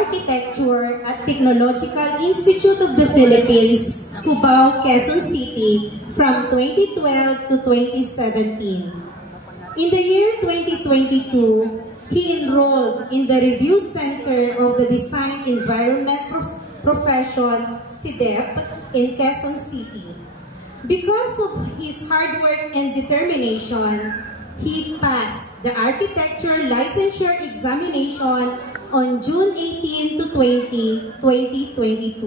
Architecture at Technological Institute of the Philippines, Cubao, Quezon City from 2012 to 2017. In the year 2022, he enrolled in the Review Center of the Design Environment Profession, CDEP, in Quezon City. Because of his hard work and determination, he passed the architecture licensure examination on June 18 to 20, 2022.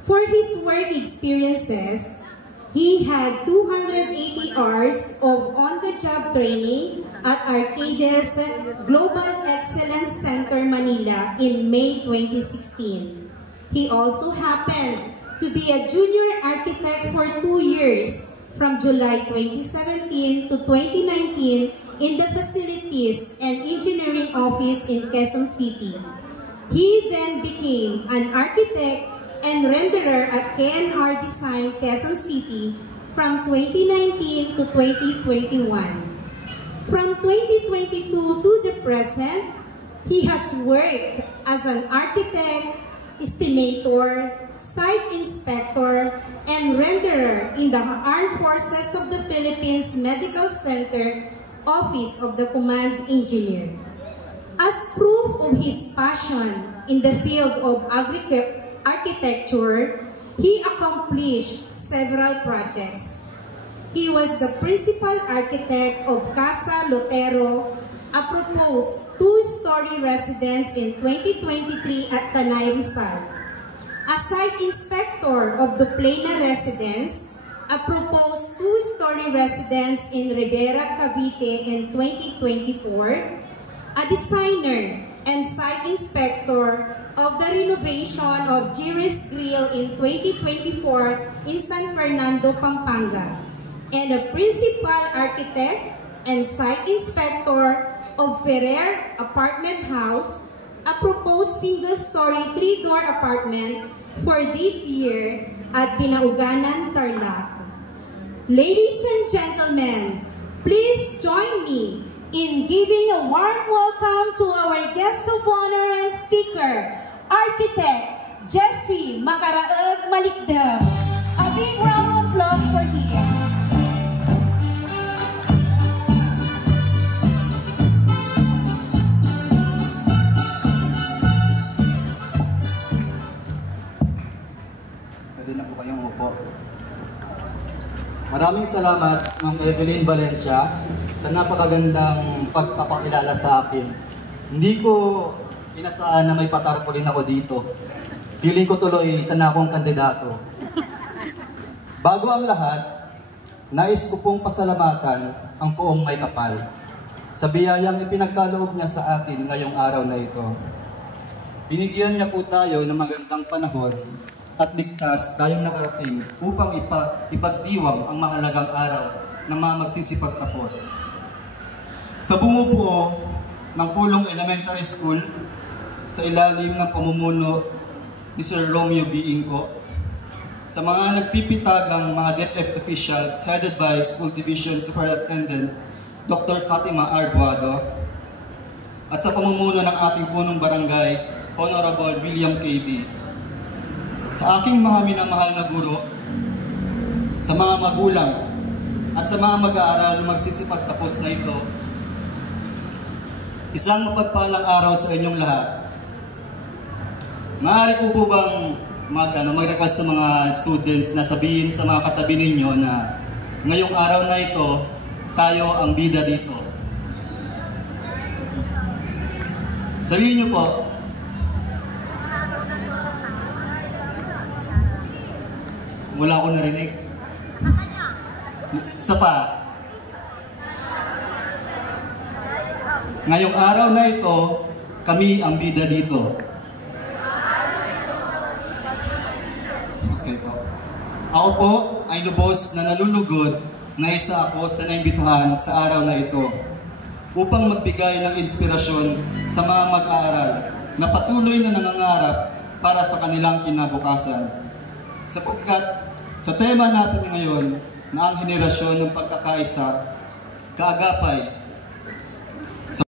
For his work experiences, he had 280 hours of on-the-job training at Arcades Global Excellence Center, Manila in May 2016. He also happened to be a junior architect for 2 years, from July 2017 to 2019 in the Facilities and Engineering Office in Quezon City. He then became an architect and renderer at KNR Design, Quezon City from 2019 to 2021. From 2022 to the present, he has worked as an architect, estimator, site inspector, and renderer in the Armed Forces of the Philippines Medical Center Office of the Command Engineer. As proof of his passion in the field of architecture, he accomplished several projects. He was the principal architect of Casa Lotero, a proposed 2-story residence in 2023 at Tanay, Rizal. A site inspector of the Plena Residence, a proposed 2-story residence in Rivera, Cavite in 2024, a designer and site inspector of the renovation of Giris Grill in 2024 in San Fernando, Pampanga, and a principal architect and site inspector of Ferrer Apartment House, a proposed single-story 3-door apartment for this year at Binauganan, Tarlac. Ladies and gentlemen, please join me in giving a warm welcome to our guest of honor and speaker, Architect Jesse Macaraeg Malikdem. A big round of applause for him. Maraming salamat, Ma'am Evelyn Valencia, sa napakagandang pagpapakilala sa akin. Hindi ko inasahan na may patarpulin ako dito. Feeling ko tuloy sana akong kandidato. Bago ang lahat, nais ko pong pasalamatan ang Poong May Kapal sa biyayang ipinagkaloob niya sa atin ngayong araw na ito. Binigyan niya po tayo ng magandang panahon at ligtas tayong nakarating upang ipagdiwang ang mahalagang araw ng mga magsisipagtapos. Sa bumubuo ng Pulong Elementary School, sa ilalim ng pamumuno ni Sir Romeo B. Inco, sa mga nagpipitagang mga DepEd officials headed by School Division Superintendent Dr. Fatima Arbuado, at sa pamumuno ng ating punong barangay, Honorable William K.D., sa aking mga minamahal na guro, sa mga magulang, at sa mga mag-aaral na magsisipagtapos na ito, isang mapagpalang araw sa inyong lahat. Maaari ko po bang mag-request sa mga students na sabihin sa mga katabi ninyo na ngayong araw na ito, tayo ang bida dito. Sabihin niyo po. Wala akong narinig. Isa pa. Ngayong araw na ito, kami ang bida dito. Okay po. Ako po ay lubos na nalulugod na isa ako sa naimbitahan sa araw na ito upang magbigay ng inspirasyon sa mga mag-aaral na patuloy na nangangarap para sa kanilang kinabukasan. Sapagkat sa tema natin ngayon na ang henerasyon ng pagkakaisa, kaagapay,